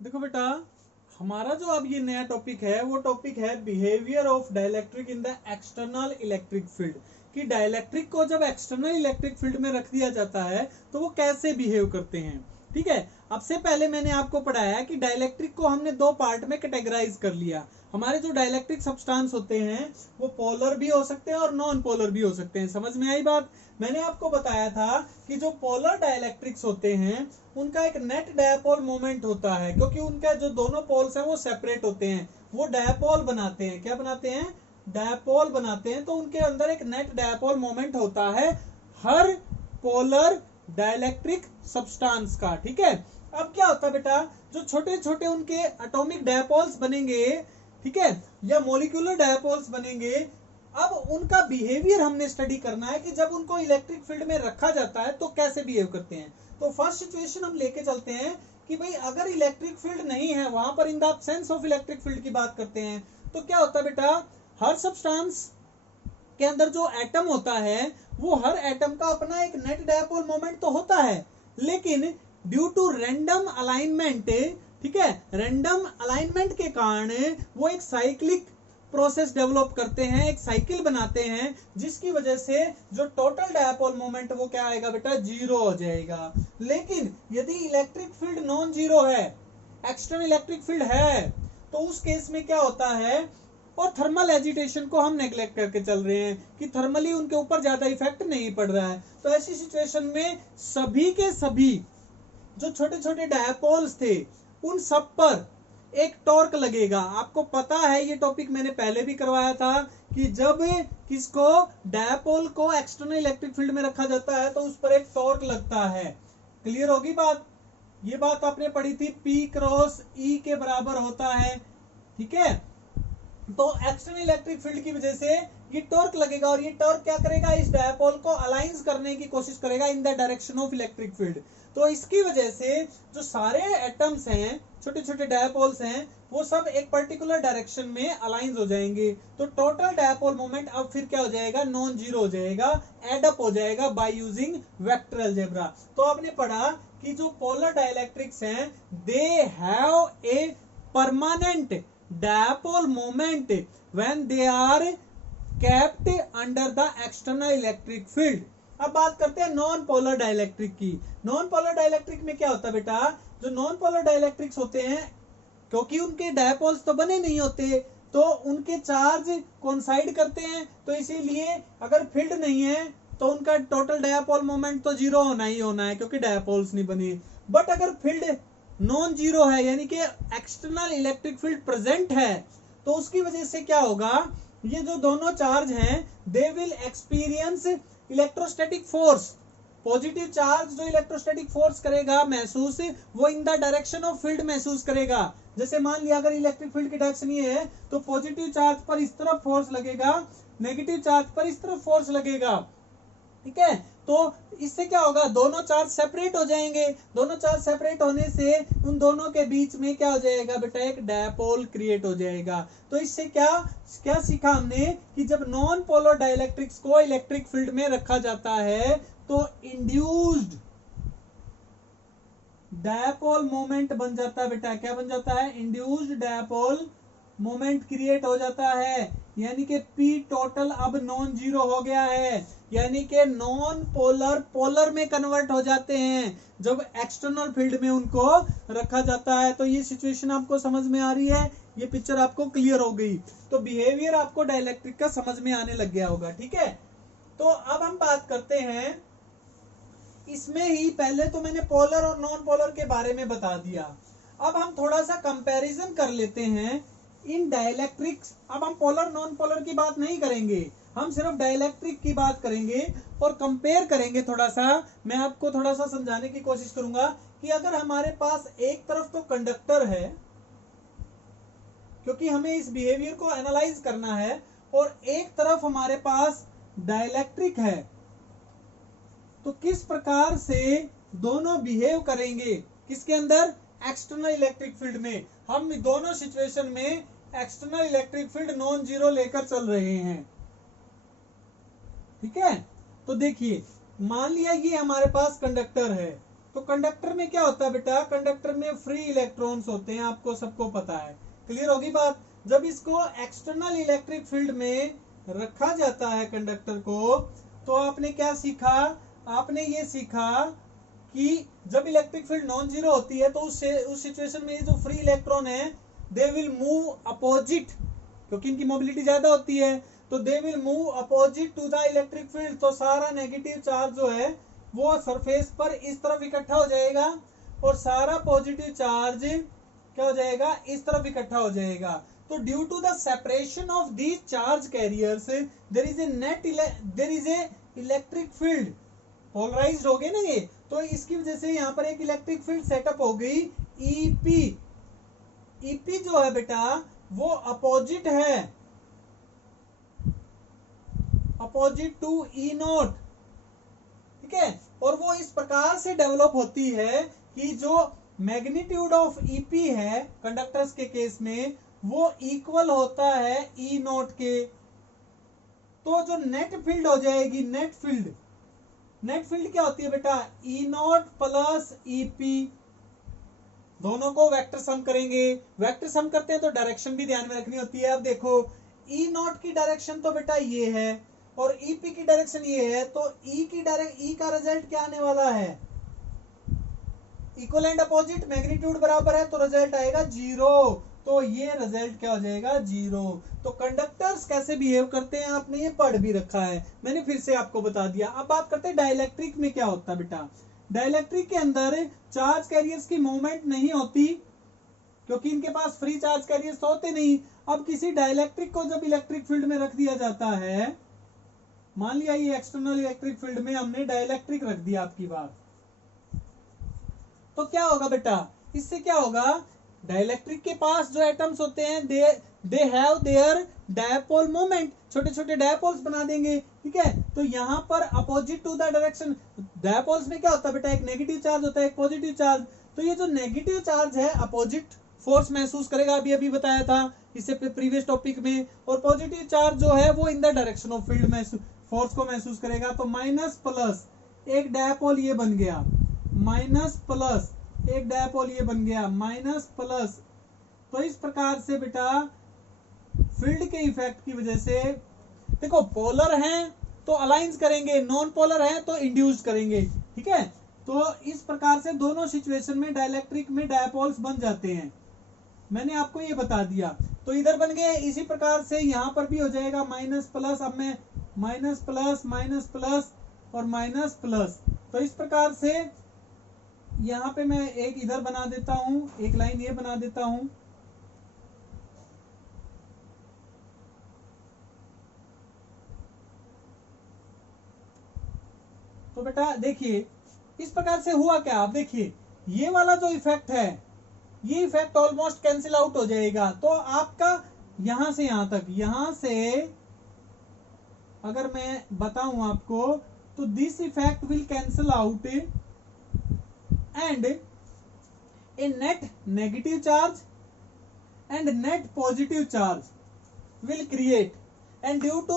देखो बेटा, हमारा जो अब ये नया टॉपिक है वो टॉपिक है behaviour of dielectric in the external electric field. कि डाइलेक्ट्रिक को जब एक्सटर्नल इलेक्ट्रिक फील्ड में रख दिया जाता है तो वो कैसे बिहेव करते हैं। ठीक है, अब से पहले मैंने आपको पढ़ाया कि डाइलेक्ट्रिक को हमने दो पार्ट में कैटेगराइज कर लिया। हमारे जो डाइलेक्ट्रिक सब्सटेंस होते हैं वो पोलर भी हो सकते हैं और नॉन पोलर भी हो सकते हैं। समझ में आई बात? मैंने आपको बताया था कि जो पोलर डाइलेक्ट्रिक्स होते हैं उनका एक नेट डायपोल मोमेंट होता है, क्योंकि उनका जो दोनों पोल्स हैं वो सेपरेट होते हैं, वो डायपोल बनाते हैं। क्या बनाते हैं? डायपोल बनाते हैं। तो उनके अंदर एक नेट डायपोल मोमेंट होता है हर पोलर डाइलेक्ट्रिक सब्सटेंस का। ठीक है, अब क्या होता है बेटा, जो छोटे छोटे उनके एटॉमिक डायपोल्स बनेंगे, ठीक है, या मॉलिक्यूलर डायपोल्स बनेंगे, अब उनका बिहेवियर हमने स्टडी करना है कि जब उनको इलेक्ट्रिक फील्ड में रखा जाता है तो कैसे बिहेव करते हैं। तो फर्स्ट सिचुएशन हम लेके चलते हैं कि भाई अगर इलेक्ट्रिक फील्ड नहीं है, वहां पर in the absence of electric field की बात करते हैं, तो क्या होता है बेटा, हर सब्सटेंस के अंदर जो एटम होता है वो हर एटम का अपना एक नेट डायपोल मोमेंट तो होता है, लेकिन ड्यू टू रैंडम अलाइनमेंट, ठीक है, रैंडम अलाइनमेंट के कारण वो एक साइक्लिक प्रोसेस डेवलप करते हैं, एक साइकिल बनाते हैं, जिसकी वजह से जो टोटल डायपोल मोमेंट वो क्या आएगा बेटा, जीरो हो जाएगा। लेकिन यदि इलेक्ट्रिक फील्ड नॉन जीरो है, एक्सटर्नल इलेक्ट्रिक फील्ड है, तो उस केस में क्या होता है, और थर्मल एजिटेशन को हम नेग्लेक्ट करके चल रहे हैं कि थर्मली उनके ऊपर ज्यादा इफेक्ट नहीं पड़ रहा है, तो ऐसी सिचुएशन में सभी के सभी जो छोटे छोटे डायपोल्स थे उन सब पर एक टॉर्क लगेगा। आपको पता है, ये टॉपिक मैंने पहले भी करवाया था कि जब किसको, डायपोल को एक्सटर्नल इलेक्ट्रिक फील्ड में रखा जाता है तो उस पर एक टॉर्क लगता है। क्लियर होगी बात? ये बात आपने पढ़ी थी, P क्रॉस E के बराबर होता है। ठीक है, तो एक्सटर्नल इलेक्ट्रिक फील्ड की वजह से ये टॉर्क लगेगा, और ये टॉर्क क्या करेगा, इस डायपोल को अलाइंस करने की कोशिश करेगा in the direction of electric field. तो इसकी वजह से जो सारे एटम्स हैं, छोटे छोटे डायपोल्स हैं, वो सब एक पर्टिकुलर डायरेक्शन में अलाइंस हो जाएंगे। तो टोटल डायपोल मोमेंट अब फिर क्या हो जाएगा, नॉन जीरो हो जाएगा, एड अप हो जाएगा बाय यूजिंग वेक्टर अलजेब्रा। तो आपने पढ़ा कि जो पोलर डाइलेक्ट्रिक्स हैं they have a permanent dipole moment when they are kept under the external electric field। अब बात करते हैं नॉन पोलर डाइलेक्ट्रिक की। नॉन पोलर डाइलेक्ट्रिक में क्या होता है बेटा, जो नॉन पोलर डाइलेक्ट्रिक्स होते हैं, क्योंकि उनके डायपोल्स तो बने नहीं होते तो उनके चार्ज कोइंसाइड करते हैं, तो इसीलिए अगर फील्ड नहीं है तो उनका टोटल डायपोल मोमेंट तो जीरो होना ही होना है, क्योंकि डायपोल्स नहीं बने। बट अगर फील्ड नॉन जीरो है, यानी कि एक्सटर्नल इलेक्ट्रिक फील्ड प्रेजेंट है, तो उसकी वजह से क्या होगा, ये जो दोनों चार्ज हैं they will experience electrostatic force. Positive charge जो इलेक्ट्रोस्टैटिक फोर्स करेगा महसूस, वो in the direction of field महसूस करेगा। जैसे मान लिया अगर इलेक्ट्रिक फील्ड की डायरेक्शन ये है तो पॉजिटिव चार्ज पर इस तरफ फोर्स लगेगा, नेगेटिव चार्ज पर इस तरफ फोर्स लगेगा। ठीक है, तो इससे क्या होगा, दोनों चार्ज सेपरेट हो जाएंगे। दोनों चार्ज सेपरेट होने से उन दोनों के बीच में क्या हो जाएगा बेटा, एक डायपोल क्रिएट हो जाएगा। तो इससे क्या क्या सीखा हमने कि जब नॉन पोलर डाइलेक्ट्रिक्स को इलेक्ट्रिक फील्ड में रखा जाता है तो इंड्यूस्ड डायपोल मोमेंट बन जाता है बेटा। क्या बन जाता है, इंड्यूस्ड डायपोल मोमेंट क्रिएट हो जाता है, यानी कि P टोटल अब नॉन जीरो हो गया है, यानी कि नॉन पोलर पोलर में कन्वर्ट हो जाते हैं जब एक्सटर्नल फील्ड में उनको रखा जाता है। तो ये सिचुएशन आपको समझ में आ रही है, ये पिक्चर आपको क्लियर हो गई, तो बिहेवियर आपको डाइलेक्ट्रिक का समझ में आने लग गया होगा। ठीक है, तो अब हम बात करते हैं, इसमें ही पहले तो मैंने पोलर और नॉन पोलर के बारे में बता दिया, अब हम थोड़ा सा कंपैरिजन कर लेते हैं इन डाइलेक्ट्रिक्स। अब हम पोलर नॉन पोलर की बात नहीं करेंगे, हम सिर्फ डाइलेक्ट्रिक की बात करेंगे और कंपेयर करेंगे। थोड़ा सा मैं आपको थोड़ा सा समझाने की कोशिश करूंगा कि अगर हमारे पास एक तरफ तो कंडक्टर है, क्योंकि हमें इस बिहेवियर को एनालाइज करना है, और एक तरफ हमारे पास डाइलेक्ट्रिक है, तो किस प्रकार से दोनों बिहेव करेंगे, किसके अंदर, एक्सटर्नल इलेक्ट्रिक फील्ड में। हम दोनों सिचुएशन में external electric field non zero लेकर चल रहे हैं। ठीक है, तो देखिए मान लिया ये हमारे पास कंडक्टर है, तो कंडक्टर में क्या होता है बेटा, कंडक्टर में फ्री इलेक्ट्रॉन्स होते हैं, आपको सबको पता है। क्लियर होगी बात। जब इसको एक्सटर्नल इलेक्ट्रिक फील्ड में रखा जाता है कंडक्टर को, तो आपने क्या सीखा, आपने ये सीखा कि जब इलेक्ट्रिक फील्ड नॉन जीरो होती है तो उस सिचुएशन में जो फ्री इलेक्ट्रॉन है दे विल मूव अपोजिट, क्योंकि इनकी मोबिलिटी ज्यादा होती है, तो they will move opposite to the electric field. तो सारा नेगेटिव चार्ज जो है वो सरफेस पर इस तरफ इकट्ठा हो जाएगा और सारा पॉजिटिव चार्ज क्या हो जाएगा, इस तरफ इकट्ठा हो जाएगा। तो due to the separation of these charge carriers there is a electric field, polarised हो गए ना ये, तो इसकी वजह से यहाँ पर एक इलेक्ट्रिक फील्ड सेटअप हो गई ईपी। ईपी जो है बेटा वो अपोजिट है, अपोजिट टू ई नोट, ठीक है। और वो इस प्रकार से डेवलप होती है कि जो मैग्नीट्यूड ऑफ ईपी है कंडक्टर्स के केस में वो इक्वल होता है ई नोट के। तो जो नेट फील्ड हो जाएगी, नेट फील्ड, नेट फील्ड क्या होती है बेटा, ई नोट प्लस ईपी, दोनों को वेक्टर सम करेंगे। वेक्टर सम करते हैं तो डायरेक्शन भी ध्यान में रखनी होती है। अब देखो ई नोट की डायरेक्शन तो बेटा ये है और ईपी की डायरेक्शन ये है, तो ई का रिजल्ट क्या आने वाला है, इक्वल एंड अपोजिट, मैग्नीट्यूड बराबर है तो रिजल्ट आएगा जीरो। तो ये रिजल्ट क्या हो जाएगा, जीरो। तो कंडक्टर्स कैसे बिहेव करते हैं आपने ये पढ़ भी रखा है, मैंने फिर से आपको बता दिया। अब बात करते हैं डाइलेक्ट्रिक में क्या होता है बेटा। डाइलेक्ट्रिक के अंदर चार्ज कैरियर्स की मूवमेंट नहीं होती, क्योंकि इनके पास फ्री चार्ज कैरियर्स तो होते नहीं। अब किसी डाइलेक्ट्रिक को जब इलेक्ट्रिक फील्ड में रख दिया जाता है, मान लिया ये एक्सटर्नल इलेक्ट्रिक फील्ड में हमने डाइलेक्ट्रिक रख दिया आपकी बात, तो क्या होगा बेटा, इससे क्या होगा, डाइलेक्ट्रिक के पास जो एटम्स होते हैं they have their dipole moment, छोटे छोटे डायपोल्स बना देंगे, ठीक है। तो यहाँ पर opposite to the direction, dipoles में क्या होता है बेटा, एक नेगेटिव चार्ज होता है, एक पॉजिटिव चार्ज। तो ये जो नेगेटिव चार्ज है अपोजिट फोर्स महसूस करेगा, अभी अभी बताया था इससे प्रीवियस टॉपिक में, और पॉजिटिव चार्ज जो है वो in the direction of field में फोर्स को महसूस करेगा। तो माइनस प्लस एक डायपोल ये बन गया, माइनस प्लस एक डायपोल ये बन गया, माइनस प्लस। तो इस प्रकार से बेटा फील्ड के इफेक्ट की वजह से, देखो पोलर हैं तो अलाइंस करेंगे, नॉन पोलर हैं तो इंड्यूस करेंगे, ठीक है। तो इस प्रकार से दोनों सिचुएशन में डाइलेक्ट्रिक में डायपोल्स बन जाते हैं, मैंने आपको ये बता दिया। तो इधर बन गए, इसी प्रकार से यहाँ पर भी हो जाएगा माइनस प्लस। अब मैं माइनस प्लस और माइनस प्लस, तो इस प्रकार से यहाँ पे मैं एक इधर बना देता हूं, एक लाइन ये बना देता हूं। तो बेटा देखिए इस प्रकार से हुआ क्या, आप देखिए ये वाला जो इफेक्ट है ये इफेक्ट ऑलमोस्ट कैंसिल आउट हो जाएगा। तो आपका यहां से यहां तक, यहां से अगर मैं बताऊं आपको, तो this effect will cancel out and a net negative charge and net positive charge will create, and due to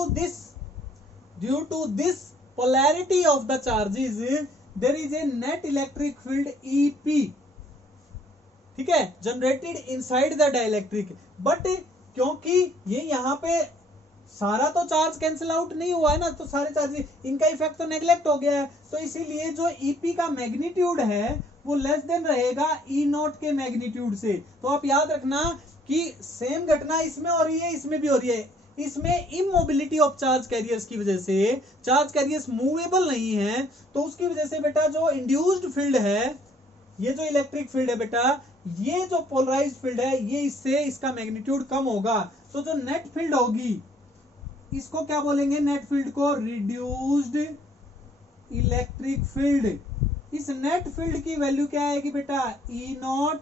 this polarity of the charges there is a net electric field EP, ठीक है, generated inside the dielectric। but क्योंकि ये यहाँ पे सारा तो charge cancel out नहीं हुआ है ना, तो सारे चार्ज इनका इफेक्ट तो नेग्लेक्ट हो गया है, तो इसीलिए जो ईपी का मैग्नीट्यूड है वो लेस देन रहेगा ई नॉट के मैग्नीट्यूड से। तो आप याद रखना कि सेम घटना इसमें हो रही है, इसमें भी हो रही है। इसमें इमोबिलिटी ऑफ चार्ज कैरियर्स की वजह से चार्ज कैरियर्स मूवेबल नहीं है, तो उसकी वजह से बेटा जो इंड्यूस्ड फील्ड है, ये जो इलेक्ट्रिक फील्ड है बेटा, ये जो पोलराइज्ड फील्ड है, ये इससे इसका मैग्नीट्यूड कम होगा। तो जो नेट फील्ड होगी इसको क्या बोलेंगे, नेट फील्ड को रिड्यूस्ड इलेक्ट्रिक फील्ड। इस नेट फील्ड की वैल्यू क्या आएगी बेटा, E naught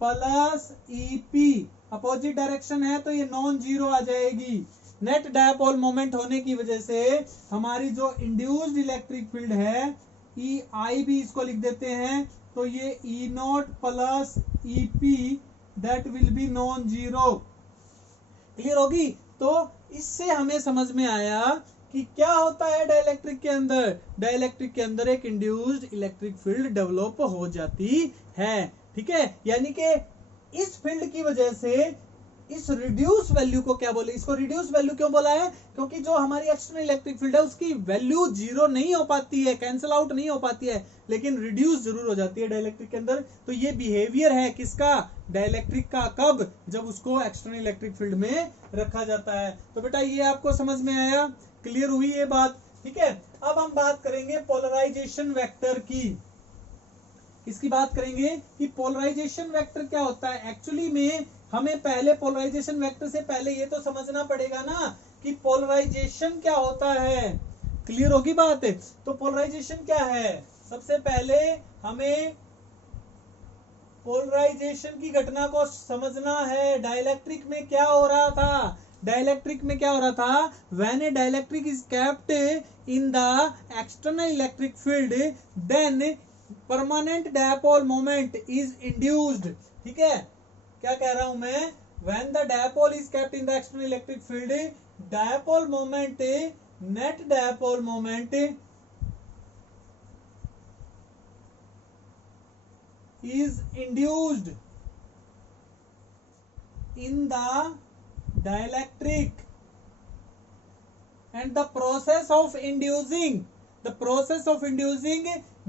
plus EP, opposite direction है तो ये नॉन जीरो आ जाएगी। नेट डायपोल मोमेंट होने की वजह से हमारी जो इंड्यूस्ड इलेक्ट्रिक फील्ड है, ई आई भी इसको लिख देते हैं, तो ये E naught plus EP that will be non zero. Clear होगी। तो इससे हमें समझ में आया कि क्या होता है डाइलेक्ट्रिक के अंदर। डाइलेक्ट्रिक के अंदर एक इंड्यूस्ड इलेक्ट्रिक फील्ड डेवलप हो जाती है। ठीक है, यानी कि इस फील्ड की वजह से इस रिड्यूस वैल्यू को क्या बोले, इसको रिड्यूस वैल्यू क्यों बोला है, क्योंकि जो हमारी एक्सटर्नल इलेक्ट्रिक फील्ड है उसकी वैल्यू जीरो नहीं हो पाती है, कैंसिल आउट नहीं हो पाती है, लेकिन रिड्यूस जरूर हो जाती है डाइलेक्ट्रिक के अंदर। तो ये बिहेवियर है किसका, डाइलेक्ट्रिक का। कब, जब उसको एक्सटर्नल इलेक्ट्रिक फील्ड में रखा जाता है। तो बेटा ये आपको समझ में आया, क्लियर हुई ये बात। ठीक है, अब हम बात करेंगे पोलराइजेशन वेक्टर की। इसकी बात करेंगे कि पोलराइजेशन वेक्टर क्या होता है। एक्चुअली में हमें पहले पोलराइजेशन वेक्टर से पहले ये तो समझना पड़ेगा ना कि पोलराइजेशन क्या होता है। क्लियर होगी बात। तो पोलराइजेशन क्या है, सबसे पहले हमें पोलराइजेशन की घटना को समझना है। डाइलेक्ट्रिक में क्या हो रहा था, डाइलेक्ट्रिक में क्या हो रहा था, when a dielectric is kept in the external electric field then permanent dipole moment is induced. ठीक है, क्या कह रहा हूं मैं, when the dipole is kept in the external electric field dipole moment, net dipole moment is induced in the dielectric, and the process of inducing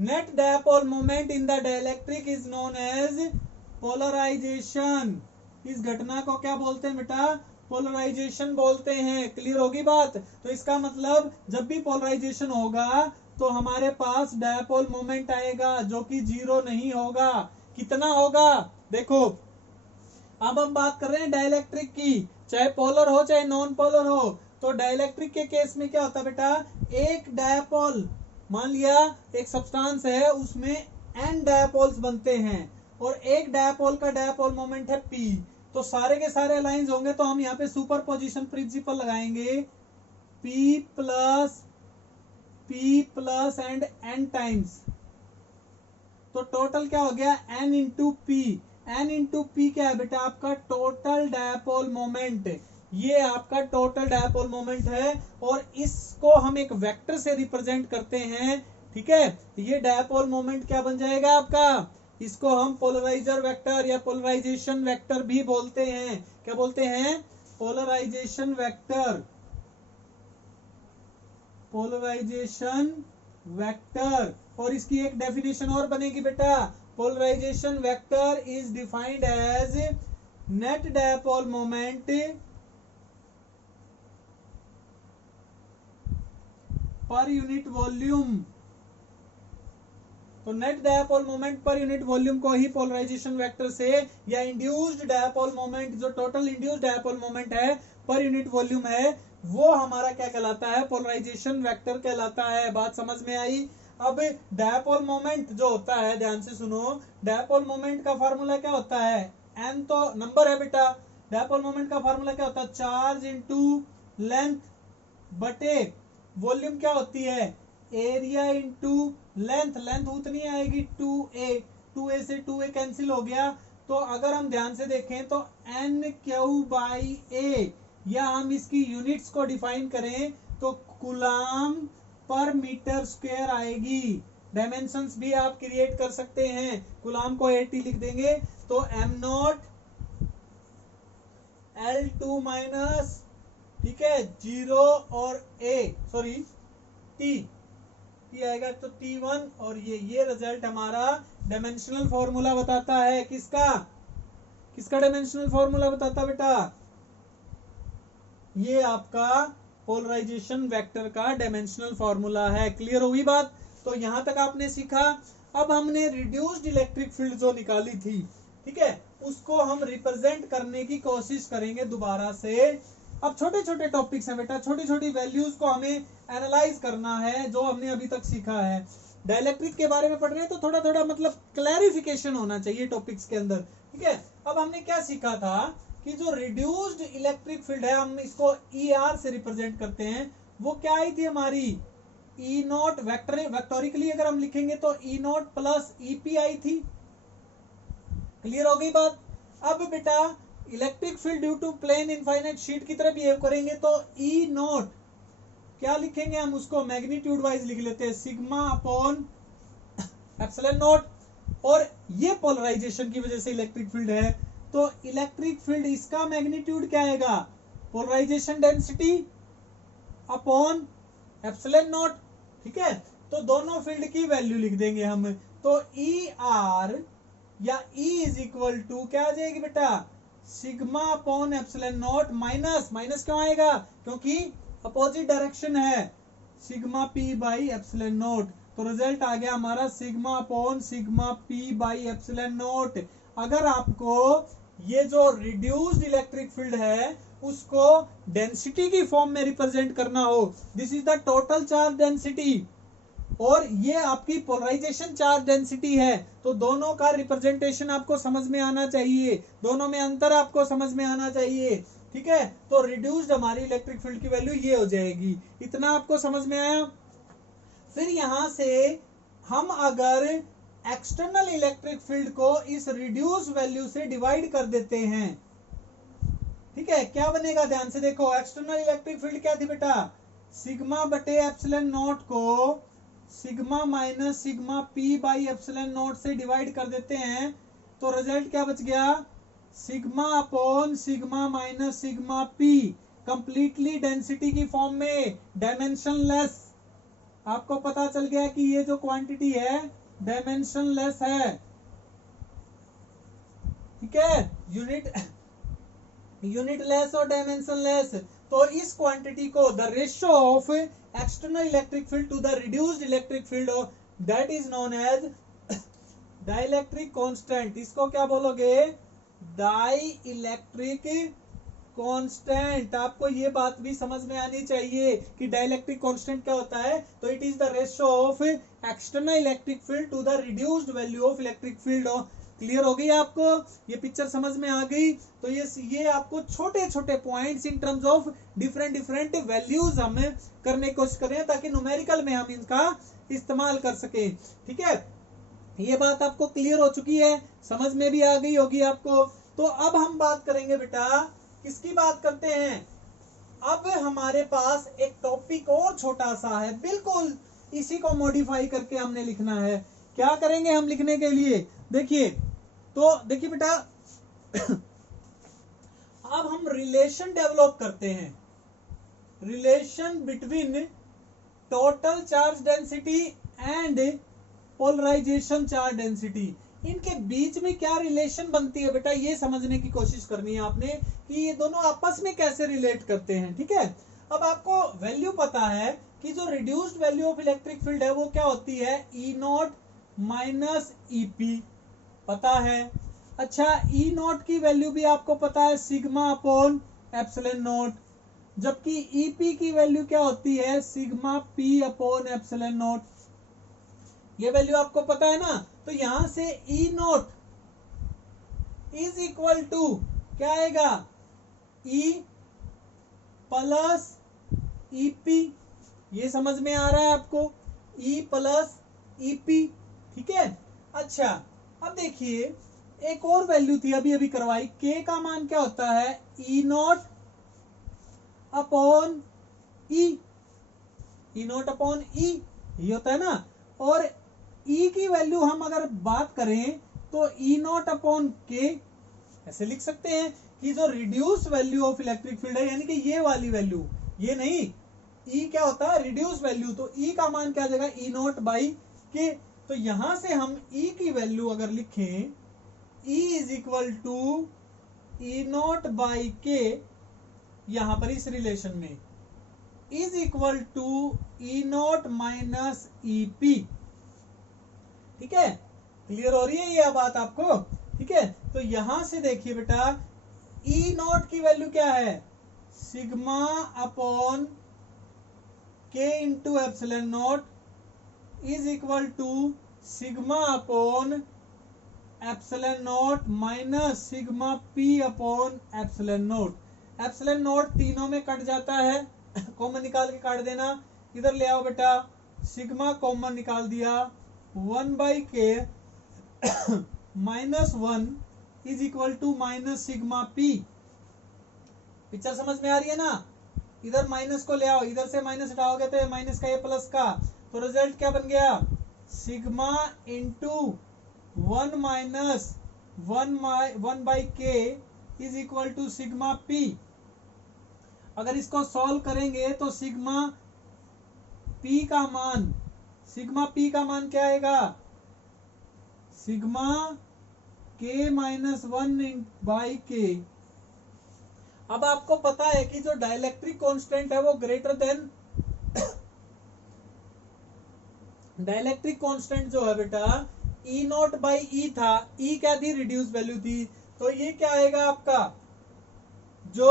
net dipole moment in the dielectric is known as polarization। इस घटना को क्या बोलते हैं बेटा, polarisation बोलते हैं। Clear होगी बात। तो इसका मतलब जब भी पोलराइजेशन होगा तो हमारे पास डायपोल मोमेंट आएगा जो कि जीरो नहीं होगा। कितना होगा, देखो अब हम बात कर रहे हैं डाइलेक्ट्रिक की, चाहे पोलर हो चाहे नॉन पोलर हो। तो डाइलेक्ट्रिक के केस में क्या होता है बेटा, एक डायपोल, मान लिया एक सब्सटेंस है उसमें n डायपोल्स बनते हैं और एक डायपोल का डायपोल मोमेंट है p। तो सारे के सारे अलाइंस होंगे तो हम यहाँ पे सुपरपोजिशन प्रिंसिपल लगाएंगे, p plus and n times. तो टोटल क्या हो गया, n into P. n into P क्या है बेटा, आपका टोटल डायपोल मोमेंट। ये आपका टोटल डायपोल मोमेंट है और इसको हम एक वेक्टर से रिप्रेजेंट करते हैं। ठीक है, ये डायपोल मोमेंट क्या बन जाएगा आपका, इसको हम पोलराइजर वेक्टर या पोलराइजेशन वेक्टर भी बोलते हैं। क्या बोलते हैं, पोलराइजेशन वेक्टर। Polarization vector. और इसकी एक डेफिनेशन और बनेगी बेटा, polarization vector is defined as net dipole moment per unit volume. तो net dipole moment per unit volume को ही पोलराइजेशन वेक्टर से, या इंड्यूस्ड डायपोल मोमेंट, जो टोटल इंड्यूस्ड डायपोल मोमेंट है पर यूनिट वॉल्यूम है, वो हमारा क्या कहलाता है, पोलराइजेशन वेक्टर कहलाता है। बात समझ में आई। अब डायपोल मोमेंट जो होता है, ध्यान से सुनो, डायपोल मोमेंट का फार्मूला क्या होता है, n तो नंबर है बेटा। डायपोल मोमेंट का फार्मूला क्या होता है, चार्ज इंटू लेंथ बटे वॉल्यूम क्या होती है, एरिया इंटू लेंथ। लेंथ उतनी आएगी 2a, 2a से 2a कैंसिल हो गया। तो अगर हम ध्यान से देखें तो n/a, या हम इसकी यूनिट्स को डिफाइन करें तो कूलाम पर मीटर स्क्वायर आएगी। डायमेंशंस भी आप क्रिएट कर सकते हैं, कूलाम को 80 लिख देंगे तो m0 L2 माइनस, ठीक है, 0 और t आएगा तो T1। और ये रिजल्ट हमारा डायमेंशनल फॉर्मूला बताता है। किसका डायमेंशनल फॉर्मूला बताता बेटा, ये आपका पोलराइजेशन वेक्टर का डायमेंशनल फॉर्मूला है। क्लियर हुई बात। तो यहां तक आपने सीखा। अब हमने रिड्यूस्ड इलेक्ट्रिक फील्ड जो निकाली थी, ठीक है, उसको हम रिप्रेजेंट करने की कोशिश करेंगे दोबारा से। अब छोटे छोटे टॉपिक्स हैं बेटा, छोटी छोटी वैल्यूज को हमें एनालाइज करना है जो हमने अभी तक सीखा है। डाइलेक्ट्रिक के बारे में पढ़ रहे हैं तो थोड़ा थोड़ा मतलब क्लैरिफिकेशन होना चाहिए टॉपिक्स के अंदर। ठीक है, अब हमने क्या सीखा था कि जो रिड्यूस्ड इलेक्ट्रिक फील्ड है, हम इसको ER से रिप्रेजेंट करते हैं। वो क्या आई थी हमारी, E0 वेक्टोरिकली अगर हम लिखेंगे तो E0 प्लस EP आई थी। क्लियर हो गई बात। अब बेटा electric field due to plane infinite sheet की तरह बिहेव करेंगे तो E0 क्या लिखेंगे हम उसको, मैग्नीट्यूड वाइज लिख लेते हैं, सिग्मा अपॉन एप्सिलॉन नॉट। और ये पोलराइजेशन की वजह से इलेक्ट्रिक फील्ड है, तो इलेक्ट्रिक फील्ड इसका मैग्नीट्यूड क्या आएगा, polarisation density upon epsilon naught. ठीक है, तो दोनों फील्ड की वैल्यू लिख देंगे हम। तो ई आर या ई इज इक्वल टू क्या आ जाएगी बेटा, sigma upon epsilon naught minus, minus क्यों आएगा, क्योंकि अपोजिट डायरेक्शन है, sigma P by epsilon not. तो रिजल्ट आ गया हमारा sigma upon sigma P by epsilon not. अगर आपको ये जो रिड्यूस्ड इलेक्ट्रिक फील्ड है उसको डेंसिटी की फॉर्म में रिप्रेजेंट करना हो, this is the total charge density, और ये आपकी पोलराइजेशन चार्ज डेंसिटी है, तो दोनों का रिप्रेजेंटेशन आपको समझ में आना चाहिए, दोनों में अंतर आपको समझ में आना चाहिए। ठीक है, तो रिड्यूस्ड हमारी इलेक्ट्रिक फील्ड की वैल्यू ये हो जाएगी, इतना आपको समझ में आया। फिर यहां से हम अगर एक्सटर्नल इलेक्ट्रिक फील्ड को इस रिड्यूस वैल्यू से डिवाइड कर देते हैं, ठीक है, क्या बनेगा, ध्यान से देखो, एक्सटर्नल इलेक्ट्रिक फील्ड क्या थी बेटा, सिग्मा बटे एप्सिलॉन नॉट को sigma minus sigma P by epsilon not से डिवाइड कर देते हैं, तो रिजल्ट क्या बच गया, sigma upon sigma minus sigma P, completely density की फॉर्म में, डायमेंशन लेस। आपको पता चल गया कि ये जो क्वांटिटी है डायमेंशन लेस है। ठीक है, यूनिट लेस और डायमेंशन लेस। तो इस क्वांटिटी को the ratio of external electric field to the reduced electric field, that is known as dielectric constant. इसको क्या बोलोगे, डाई इलेक्ट्रिक कांस्टेंट। आपको ये बात भी समझ में आनी चाहिए कि डाइलेक्ट्रिक कांस्टेंट क्या होता है, तो it is the ratio of external electric field to the reduced value of electric field. Clear हो गई आपको, ये पिक्चर समझ में आ गई। तो ये आपको छोटे छोटे points in terms of different values हम करने की कोशिश करें ताकि न्यूमेरिकल में हम इनका इस्तेमाल कर सके। ठीक है, ये बात आपको क्लियर हो चुकी है, समझ में भी आ गई होगी आपको। तो अब हम बात करेंगे बेटा, किसकी बात करते हैं, अब हमारे पास एक टॉपिक और छोटा सा है, बिल्कुल इसी को मॉडिफाई करके हमने लिखना है। क्या करेंगे हम लिखने के लिए, देखिए, तो देखिए बेटा अब हम रिलेशन डेवलप करते हैं, relation between total charge density and polarisation charge density. इनके बीच में क्या रिलेशन बनती है बेटा, ये समझने की कोशिश करनी है आपने कि ये दोनों आपस में कैसे रिलेट करते हैं। ठीक है, अब आपको वैल्यू पता है कि जो reduced value of electric field है वो क्या होती है, ई नॉट माइनस ईपी, पता है। अच्छा, ई नॉट की वैल्यू भी आपको पता है, सिग्मा अपॉन एप्सिलॉन नॉट, जबकि ईपी की वैल्यू क्या होती है, sigma P upon epsilon not, ये वैल्यू आपको पता है ना। तो यहां से ई नॉट इज इक्वल टू क्या आएगा, ई प्लस ईपी, ये समझ में आ रहा है आपको, ई प्लस ईपी। ठीक है, अच्छा अब देखिए एक और वैल्यू थी अभी अभी करवाई, के का मान क्या होता है, E naught upon E, E naught upon E, ये होता है ना। और ई की वैल्यू हम अगर बात करें तो ई नॉट अपॉन के, ऐसे लिख सकते हैं कि जो reduce value of electric field है, यानी कि ये वाली वैल्यू, ये नहीं, ई क्या होता है रिड्यूस वैल्यू, तो ई का मान क्या आ जाएगा, ई नॉट बाई के। तो यहां से हम ई की वैल्यू अगर लिखें, E is equal to E naught by K, यहां पर इस रिलेशन में is equal to E naught minus E P. ठीक है, क्लियर हो रही है ये बात आपको। ठीक है, तो यहां से देखिए बेटा, ई नॉट की वैल्यू क्या है, sigma upon K into epsilon naught is equal to sigma upon epsilon naught minus sigma P upon epsilon naught. Epsilon naught तीनों में कट जाता है, कॉमन निकाल के काट देना, इधर ले आओ बेटा, सिग्मा कॉमन निकाल दिया, 1/k minus 1 is equal to minus sigma P. Picture समझ में आ रही है ना, इधर माइनस को ले आओ, इधर से माइनस हटाओगे तो ये माइनस का ये प्लस का, तो रिजल्ट क्या बन गया, sigma into 1 minus 1 by K is equal to sigma P. अगर इसको सॉल्व करेंगे तो सिग्मा पी का मान क्या आएगा, सिग्मा के माइनस 1 बाई के। अब आपको पता है कि जो डाइलेक्ट्रिक कांस्टेंट है वो ग्रेटर देन डाइलेक्ट्रिक कांस्टेंट जो है बेटा ई नॉट बाई ई था, ई क्या थी, रिड्यूस वैल्यू थी, तो ये क्या आएगा आपका, जो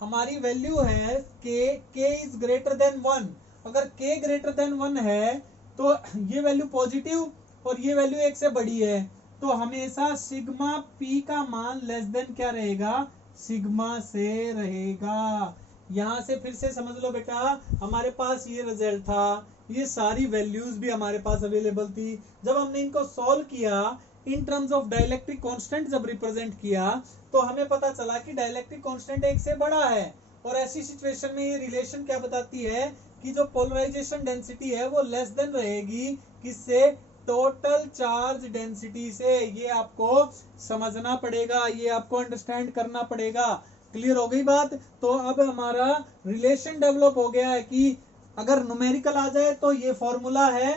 हमारी वैल्यू है के इज ग्रेटर देन 1, अगर के ग्रेटर देन 1 है तो ये वैल्यू पॉजिटिव और ये वैल्यू 1 से बड़ी है, तो हमेशा सिग्मा पी का मान लेस देन क्या रहेगा, सिग्मा से रहेगा। यहां से फिर से समझ लो बेटा, हमारे पास ये रिजल्ट था, ये सारी वैल्यूज भी हमारे पास अवेलेबल थी। जब हमने इनको सॉल्व किया in terms of dielectric constant जब रिप्रेजेंट किया तो हमें पता चला कि डाइलेक्ट्रिक कांस्टेंट 1 से बड़ा है, और ऐसी सिचुएशन में ये रिलेशन क्या बताती है कि जो पोलराइजेशन डेंसिटी है वो लेस देन रहेगी किससे, टोटल चार्ज डेंसिटी से। ये आपको समझना पड़ेगा, ये आपको अंडरस्टैंड करना पड़ेगा। क्लियर हो गई बात? तो अब हमारा रिलेशन डेवलप हो गया है कि अगर न्यूमेरिकल आ जाए तो ये फॉर्मूला है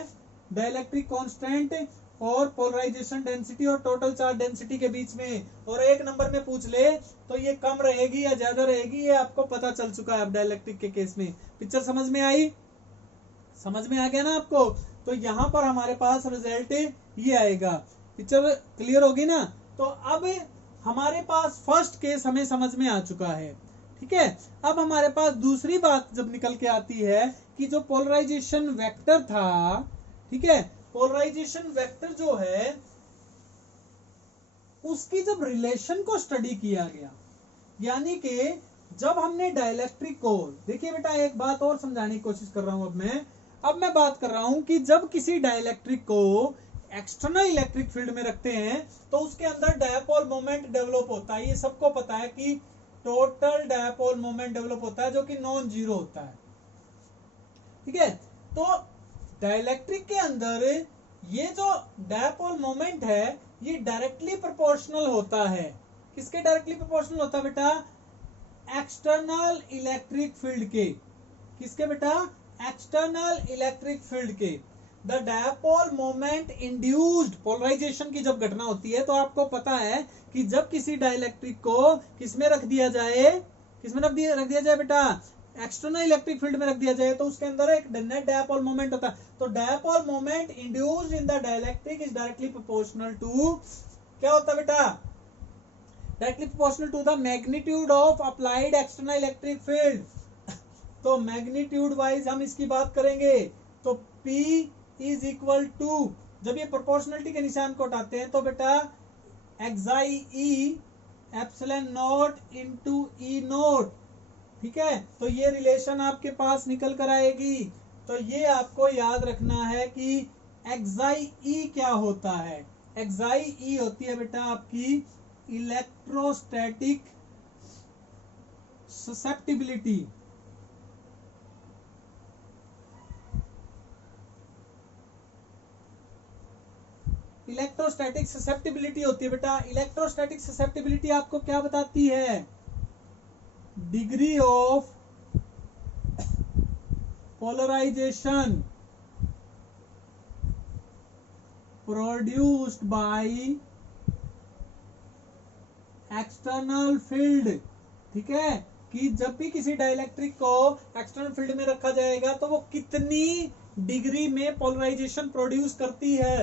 डाइलेक्ट्रिक कांस्टेंट और पोलराइजेशन डेंसिटी और टोटल चार्ज डेंसिटी के बीच में, और एक नंबर में पूछ ले तो ये कम रहेगी या ज्यादा रहेगी ये आपको पता चल चुका है अब डाइलेक्ट्रिक के केस में। पिक्चर समझ में आई, समझ में आ गया ना आपको? तो यहां पर हमारे पास रिजल्ट ये आएगा। पिक्चर क्लियर होगी ना? तो अब हमारे पास फर्स्ट केस हमें समझ में आ चुका है, ठीक है। अब हमारे पास दूसरी बात जब निकल के आती है कि जो पोलराइजेशन वेक्टर था, ठीक है, पोलराइजेशन वेक्टर जो है उसकी जब रिलेशन को स्टडी किया गया, यानी कि जब हमने डाइलेक्ट्रिक को, देखिए बेटा एक बात और समझाने की कोशिश कर रहा हूं अब मैं बात कर रहा हूं कि जब किसी डाइलेक्ट्रिक को एक्सटर्नल इलेक्ट्रिक फील्ड में रखते हैं तो उसके अंदर डायपोल मोमेंट डेवलप होता है। ये सबको पता है कि टोटल डायपोल मोमेंट डेवलप होता है जो कि नॉन जीरो होता है, ठीक है। तो डाइलेक्ट्रिक के अंदर ये जो डायपोल मोमेंट है ये डायरेक्टली प्रोपोर्शनल होता है। किसके डायरेक्टली प्रोपोर्शनल होता है बेटा? एक्सटर्नल इलेक्ट्रिक फील्ड के। किसके बेटा? एक्सटर्नल इलेक्ट्रिक फील्ड के। The dipole moment induced, polarisation की जब घटना होती है तो आपको पता है कि जब किसी डाइलेक्ट्रिक को किसमें रख दिया जाए, किसमें रख दिया जाए बेटा? एक्सटर्नल इलेक्ट्रिक फील्ड में रख दिया जाए तो उसके अंदर एक नेट डायपोल मोमेंट होता है। तो dipole moment induced in the dielectric is directly proportional to, क्या होता है बेटा? Directly proportional to the magnitude of applied external electric field. तो मैग्नीट्यूड वाइज हम इसकी बात करेंगे तो P इज इक्वल टू, जब ये प्रोपोर्शनलिटी के निशान को हटाते हैं तो बेटा एक्साई ई epsilon not into E not, ठीक है। तो ये रिलेशन आपके पास निकल कर आएगी। तो ये आपको याद रखना है कि एक्साई ई क्या होता है। एक्साई ई होती है बेटा आपकी इलेक्ट्रोस्टैटिक ससेप्टिबिलिटी। इलेक्ट्रोस्टैटिक ससेप्टिबिलिटी होती है बेटा। इलेक्ट्रोस्टैटिक ससेप्टिबिलिटी आपको क्या बताती है? Degree of polarisation produced by external field, ठीक है। कि जब भी किसी डाइलेक्ट्रिक को एक्सटर्नल फील्ड में रखा जाएगा तो वो कितनी डिग्री में पोलराइजेशन प्रोड्यूस करती है,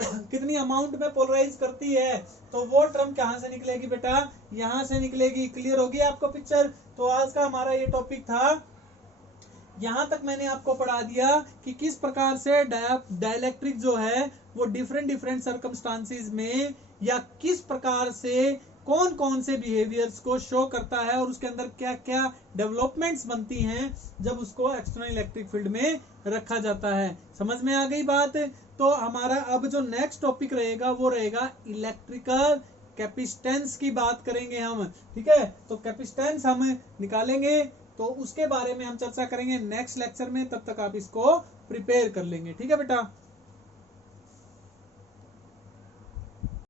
कितनी अमाउंट में पोलराइज करती है, तो वो टर्म कहां से निकलेगी बेटा? यहां से निकलेगी। क्लियर होगी आपको पिक्चर? तो आज का हमारा ये टॉपिक था। यहां तक मैंने आपको पढ़ा दिया कि किस प्रकार से डाइलेक्ट्रिक जो है वो डिफरेंट सर्कमस्टांसेस में या किस प्रकार से कौन कौन से बिहेवियर्स को शो करता है और उसके अंदर क्या क्या डेवलपमेंट्स बनती हैं जब उसको एक्सटर्नल इलेक्ट्रिक फील्ड में रखा जाता है। समझ में आ गई बात? तो हमारा अब जो नेक्स्ट टॉपिक रहेगा वो रहेगा इलेक्ट्रिकल कैपेसिटेंस की बात करेंगे हम, ठीक है। तो कैपेसिटेंस हम निकालेंगे तो उसके बारे में हम चर्चा करेंगे नेक्स्ट लेक्चर में। तब तक आप इसको प्रिपेयर कर लेंगे। ठीक है बेटा।